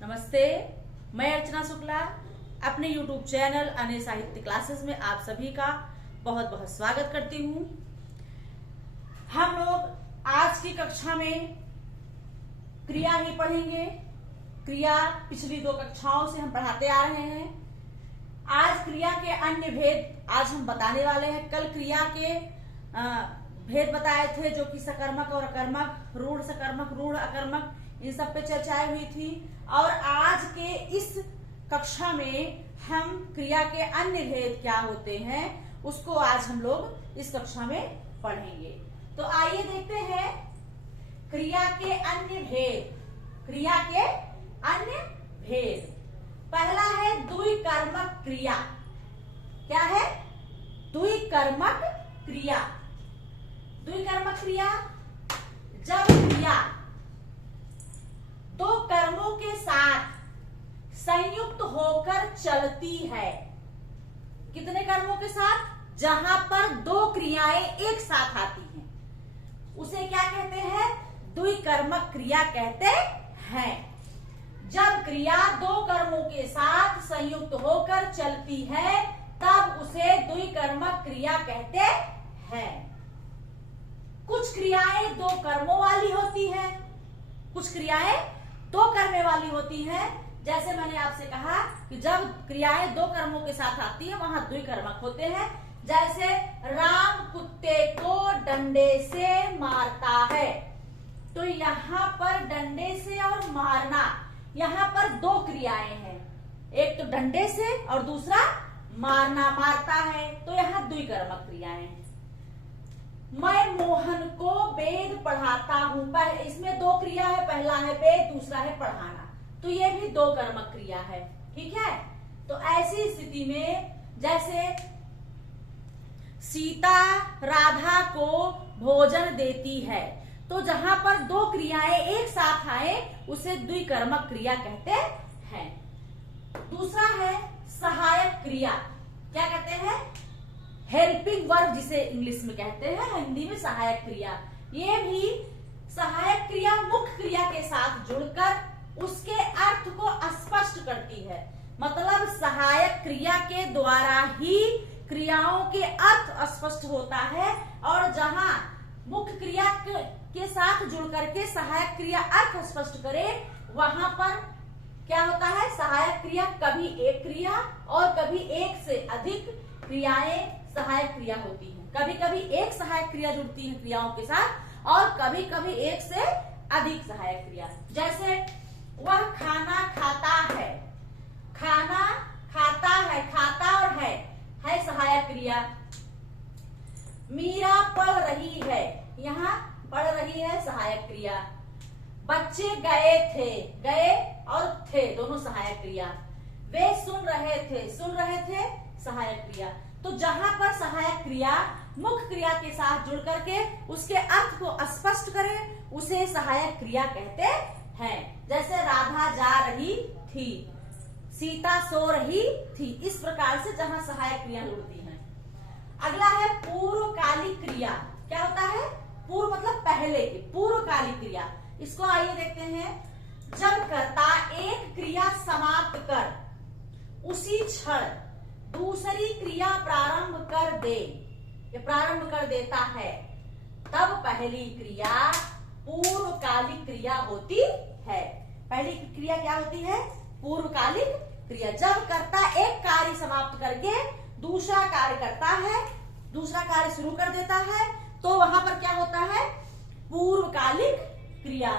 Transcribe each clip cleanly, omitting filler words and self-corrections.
नमस्ते, मैं अर्चना शुक्ला अपने YouTube चैनल अने साहित्य क्लासेस में आप सभी का बहुत बहुत स्वागत करती हूँ। हम लोग आज की कक्षा में क्रिया ही पढ़ेंगे। क्रिया पिछली दो कक्षाओं से हम पढ़ाते आ रहे हैं। आज क्रिया के अन्य भेद आज हम बताने वाले हैं। कल क्रिया के भेद बताए थे, जो कि सकर्मक और अकर्मक, रूढ़ सकर्मक, रूढ़ अकर्मक, इन सब पे चर्चाएं हुई थी। और आज के इस कक्षा में हम क्रिया के अन्य भेद क्या होते हैं उसको आज हम लोग इस कक्षा में पढ़ेंगे। तो आइए देखते हैं क्रिया के अन्य भेद। क्रिया के अन्य भेद, पहला है द्विकर्मक क्रिया। क्या है? द्विकर्मक क्रिया। द्विकर्मक क्रिया, जब क्रिया दो कर्मों के साथ संयुक्त होकर चलती है। कितने कर्मों के साथ? जहां पर दो क्रियाएं एक साथ आती हैं, उसे क्या कहते हैं? द्विकर्मक क्रिया कहते हैं। जब क्रिया दो कर्मों के साथ संयुक्त होकर चलती है तब उसे द्विकर्मक क्रिया कहते हैं। कुछ क्रियाएं दो कर्मों वाली होती हैं, कुछ क्रियाएं दो करने वाली होती हैं। जैसे मैंने आपसे कहा कि जब क्रियाएं दो कर्मों के साथ आती है वहां द्विकर्मक होते हैं। जैसे राम कुत्ते को डंडे से मारता है, तो यहाँ पर डंडे से और मारना, यहाँ पर दो क्रियाएं हैं। एक तो डंडे से और दूसरा मारना, मारता है, तो यहाँ द्विकर्मक क्रियाएं हैं। मैं मोहन को वेद पढ़ाता हूं, इसमें दो क्रिया है, पहला है वेद, दूसरा है पढ़ाना, तो ये भी दो कर्मक क्रिया है। ठीक है। तो ऐसी स्थिति में जैसे सीता राधा को भोजन देती है, तो जहां पर दो क्रियाएं एक साथ आए उसे द्विकर्मक क्रिया कहते हैं। दूसरा है सहायक क्रिया। क्या कहते हैं? हेल्पिंग वर्ब, जिसे इंग्लिश में कहते हैं, हिंदी में सहायक क्रिया। ये भी सहायक क्रिया मुख्य क्रिया के साथ जुड़कर उसके अर्थ को स्पष्ट करती है। मतलब सहायक क्रिया के द्वारा ही क्रियाओं के अर्थ स्पष्ट होता है, और जहां मुख्य क्रिया के साथ जुड़ करके सहायक क्रिया अर्थ स्पष्ट करे, वहां पर क्या होता है? सहायक क्रिया कभी एक क्रिया और कभी एक से अधिक क्रियाएं सहायक क्रिया होती हैं। कभी कभी एक सहायक क्रिया जुड़ती है क्रियाओं के साथ और कभी कभी एक से अधिक सहायक क्रिया। जैसे वह खाना खाता है, खाना खाता है, खाता और है सहायक क्रिया। मीरा पढ़ रही है, यहाँ पढ़ रही है सहायक क्रिया। बच्चे गए थे, गए और थे दोनों सहायक क्रिया। वे सुन रहे थे, सुन रहे थे सहायक क्रिया। तो जहां पर सहायक क्रिया मुख्य क्रिया के साथ जुड़ करके उसके अर्थ को स्पष्ट करे उसे सहायक क्रिया कहते हैं। जैसे राधा जा रही थी, सीता सो रही थी, इस प्रकार से जहां सहायक क्रिया जुड़ती हैं। अगला है पूर्वकालिक क्रिया। क्या होता है? पूर्व मतलब पहले की, पूर्वकालिक क्रिया। इसको आइए देखते हैं। जब कर्ता एक क्रिया समाप्त कर उसी क्षण दूसरी क्रिया प्रारंभ कर दे, ये प्रारंभ कर देता है, तब पहली क्रिया पूर्वकालिक क्रिया होती है। पहली क्रिया क्या होती है? पूर्वकालिक क्रिया। जब कर्ता एक कार्य समाप्त करके दूसरा कार्य करता है, दूसरा कार्य शुरू कर देता है, तो वहां पर क्या होता है? पूर्वकालिक क्रिया।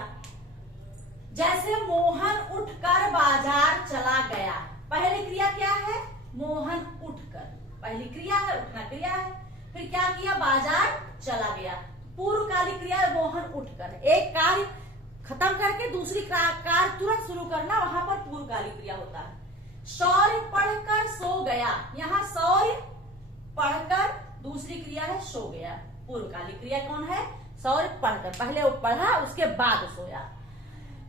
जैसे मोहन उठकर बाजार चला गया, पहली क्रिया क्या है? मोहन उठकर, पहली क्रिया है, उठना क्रिया है। फिर क्या किया? बाजार चला गया। पूर्वकालिक क्रिया मोहन उठकर, एक कार्य खत्म करके दूसरी कार्य तुरंत शुरू करना, वहां पर पूर्वकालिक क्रिया होता है। शौर्य पढ़कर सो गया, यहाँ शौर्य पढ़कर दूसरी क्रिया है सो गया। पूर्वकालिक क्रिया कौन है? शौर्य पढ़कर, पहले वो पढ़ा उसके बाद सोया।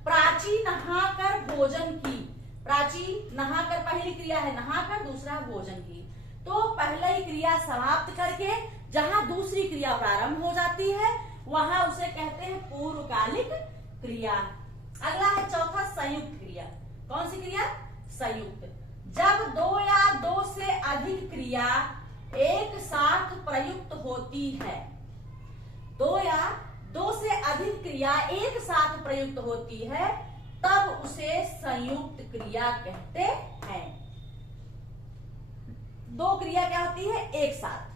प्राची नहाकर भोजन की, प्राची नहाकर पहली क्रिया है नहाकर, दूसरा भोजन की। तो पहले ही क्रिया समाप्त करके जहां दूसरी क्रिया प्रारंभ हो जाती है वहां उसे कहते हैं पूर्वकालिक क्रिया। अगला है चौथा संयुक्त क्रिया। कौन सी क्रिया? संयुक्त। जब दो या दो से अधिक क्रिया एक साथ प्रयुक्त होती है, दो या दो से अधिक क्रिया एक साथ प्रयुक्त होती है, तब उसे संयुक्त क्रिया कहते हैं। दो क्रिया क्या होती है? एक साथ।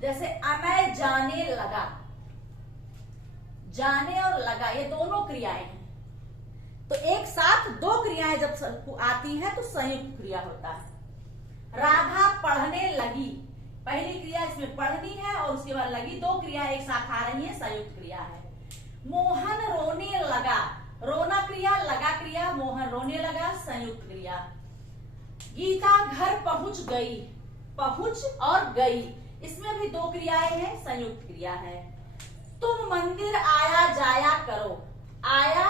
जैसे मैं जाने लगा, जाने और लगा ये दोनों क्रियाएं हैं, तो एक साथ दो क्रियाएं जब आती है तो संयुक्त क्रिया होता है। राधा पढ़ने लगी, पहली क्रिया इसमें पढ़नी है और उसके बाद लगी, दो क्रिया एक साथ आ रही है, संयुक्त क्रिया है। मोहन रोने लगा, रोना क्रिया, लगा क्रिया, मोहन रोने लगा, संयुक्त क्रिया। गीता घर पहुंच गई, पहुंच और गई, इसमें भी दो क्रियाएं हैं, संयुक्त क्रिया है। तुम मंदिर आया जाया करो, आया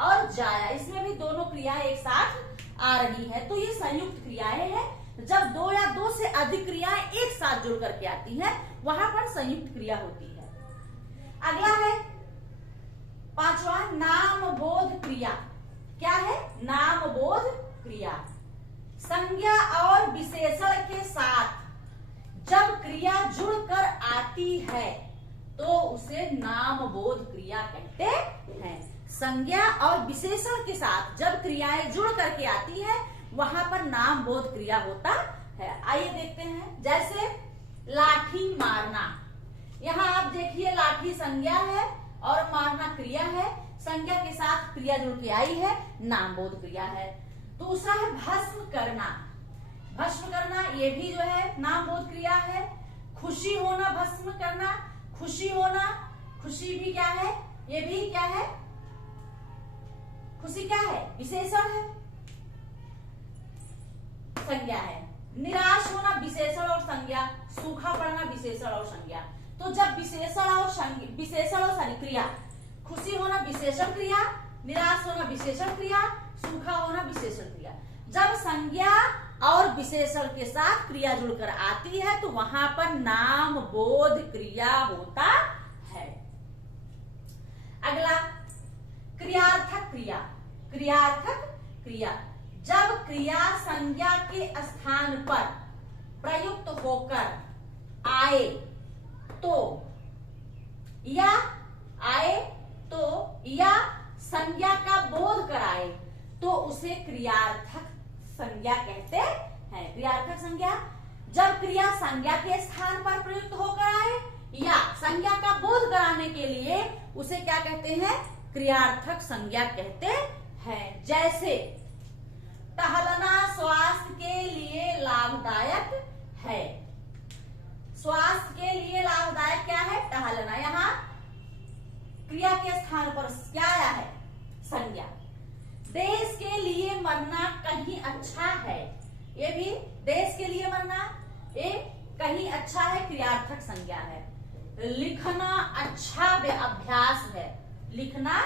और जाया, इसमें भी दोनों क्रियाएं एक साथ आ रही है, तो ये संयुक्त क्रियाएं हैं। जब दो या दो से अधिक क्रियाएं एक साथ जुड़ करके आती है, वहां पर संयुक्त क्रिया होती है। अगला है पांचवा, नाम बोध क्रिया। क्या है? नाम बोध क्रिया। संज्ञा और विशेषण के साथ जब क्रिया जुड़कर आती है तो उसे नाम बोध क्रिया कहते हैं। संज्ञा और विशेषण के साथ जब क्रियाएं जुड़ करके आती है, वहां पर नाम बोध क्रिया होता है। आइए देखते हैं, जैसे लाठी मारना, यहाँ आप देखिए लाठी संज्ञा है और मारना क्रिया है, संज्ञा के साथ क्रिया जुड़ के आई है, नाम बोध क्रिया है। दूसरा है भस्म करना, भस्म करना ये भी जो है नाम बोध क्रिया है। खुशी होना, भस्म करना, खुशी होना, खुशी भी क्या है? ये भी क्या है? खुशी क्या है? विशेषण है, संज्ञा है। निराश होना विशेषण और संज्ञा, सूखा पड़ना विशेषण और संज्ञा। तो जब विशेषण और क्रिया, खुशी होना विशेषण क्रिया, निराश होना विशेषण क्रिया, सूखा होना विशेषण क्रिया, जब संज्ञा और विशेषण के साथ क्रिया जुड़कर आती है तो वहां पर नाम बोध क्रिया होता है। अगला क्रियार्थक क्रिया। क्रियार्थक क्रिया, जब क्रिया संज्ञा के स्थान पर प्रयुक्त होकर आए तो, या आए तो, या संज्ञा का बोध कराए तो उसे क्रियार्थक संज्ञा कहते हैं। क्रियार्थक संज्ञा, जब क्रिया संज्ञा के स्थान पर प्रयुक्त होकर आए या संज्ञा का बोध कराने के लिए उसे क्या कहते हैं? क्रियार्थक संज्ञा कहते हैं। जैसे टहलना स्वास्थ्य के लिए लाभदायक है, स्वास्थ्य के लिए लाभदायक क्या है? टहलना। यहाँ क्रिया के स्थान पर क्या आया है? संज्ञा। देश के लिए मरना कहीं अच्छा है, ये भी देश के लिए मरना, ये कहीं अच्छा है, क्रियार्थक संज्ञा है। लिखना अच्छा अभ्यास है, लिखना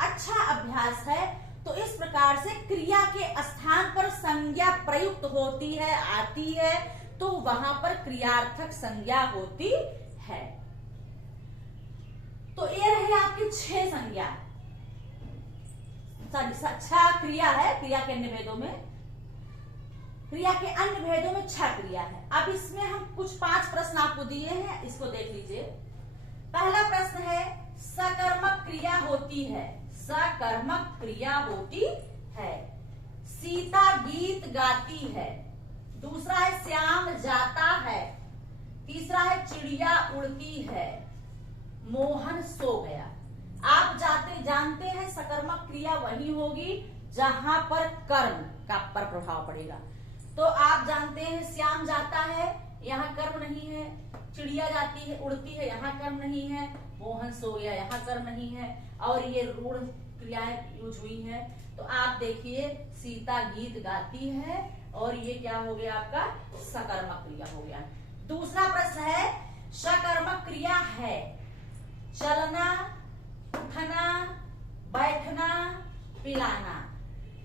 अच्छा अभ्यास है। तो इस प्रकार से क्रिया के स्थान पर संज्ञा प्रयुक्त होती है, आती है, तो वहां पर क्रियार्थक संज्ञा होती है। तो ये रहे आपकी 6 संज्ञा, अच्छा क्रिया है। क्रिया के अन्य भेदों में, क्रिया के अन्य भेदों में 6 क्रिया है। अब इसमें हम कुछ 5 प्रश्न आपको दिए हैं, इसको देख लीजिए। पहला प्रश्न है, सकर्मक क्रिया होती है, सकर्मक क्रिया होती है। सीता गीत गाती है। दूसरा है श्याम जाता है। तीसरा है चिड़िया उड़ती है। मोहन सो गया। आप जानते हैं सकर्मक क्रिया वही होगी जहां पर कर्म का पर प्रभाव पड़ेगा। तो आप जानते हैं श्याम जाता है, यहाँ कर्म नहीं है। चिड़िया जाती है, उड़ती है, यहाँ कर्म नहीं है। मोहन सो गया, यहाँ कर्म नहीं है। और ये रूढ़ क्रियाएं यूज हुई हैं। तो आप देखिए सीता गीत गाती है और ये क्या हो गया? आपका सकर्मक क्रिया हो गया। दूसरा प्रश्न है, सकर्मक क्रिया है चलना, उठना, बैठना, पिलाना।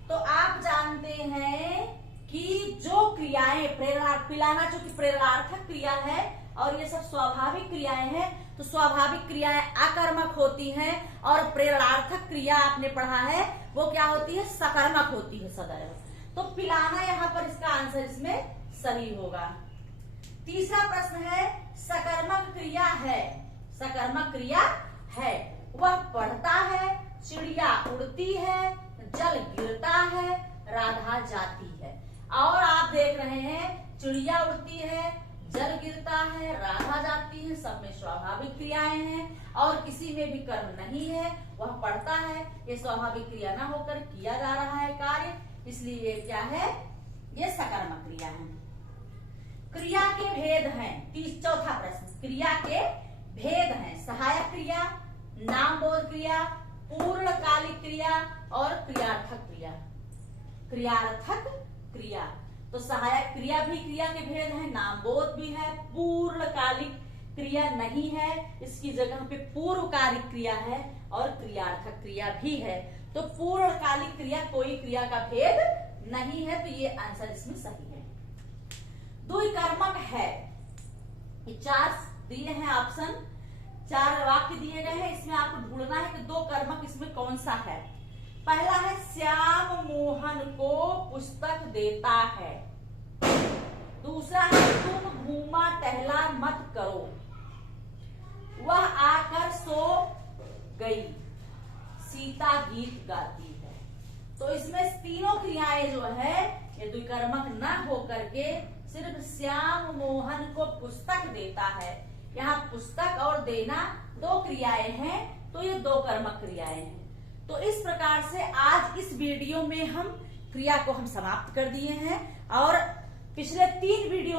तो आप जानते हैं कि जो क्रियाएं पिलाना चूंकि प्रेरणार्थक क्रिया है और ये सब स्वाभाविक क्रियाएं हैं, तो स्वाभाविक क्रियाएं अकर्मक होती हैं और प्रेरणार्थक क्रिया आपने पढ़ा है वो क्या होती है, सकर्मक होती है सदैव। तो पिलाना यहाँ पर इसका आंसर इसमें सही होगा। तीसरा प्रश्न है, सकर्मक क्रिया है, सकर्मक क्रिया है, वह पढ़ता है, चिड़िया उड़ती है, जल गिरता है, राधा जाती है। और आप देख रहे हैं चिड़िया उड़ती है, जल गिरता है, राधा जाती है, सब में स्वाभाविक क्रियाएं हैं और किसी में भी कर्म नहीं है। वह पढ़ता है, ये स्वाभाविक क्रिया ना होकर किया जा रहा है कार्य, इसलिए ये क्या है, ये सकर्मक क्रिया है। क्रिया के भेद हैं, चौथा प्रश्न, क्रिया के भेद हैं, सहायक क्रिया, नामबोध क्रिया, पूर्णकालिक क्रिया और क्रियार्थक क्रिया। क्रियार्थक क्रिया, तो सहायक क्रिया भी क्रिया के भेद है, नामबोध भी है, पूर्णकालिक क्रिया नहीं है, इसकी जगह पे पूर्वकालिक क्रिया है और क्रियार्थक क्रिया भी है। तो पूर्णकालिक क्रिया कोई क्रिया का भेद नहीं है, तो ये आंसर इसमें सही है। द्विकर्मक है, ये 4 दिए हैं ऑप्शन, 4 वाक्य दिए गए हैं, इसमें आपको ढूंढना है कि दो कर्मक इसमें कौन सा है। पहला है, श्याम मोहन को पुस्तक देता है। दूसरा है, तुम घूमा टहला मत करो, वह आकर सो गई, सीता गीत गाती है। तो इसमें तीनों क्रियाएं जो है ये द्विकर्मक न होकर के सिर्फ श्याम मोहन को पुस्तक देता है, यहाँ पुस्तक और देना 2 क्रियाएं हैं, तो ये 2 कर्मक क्रियाएं हैं। तो इस प्रकार से आज इस वीडियो में हम क्रिया को हम समाप्त कर दिए हैं और पिछले 3 वीडियो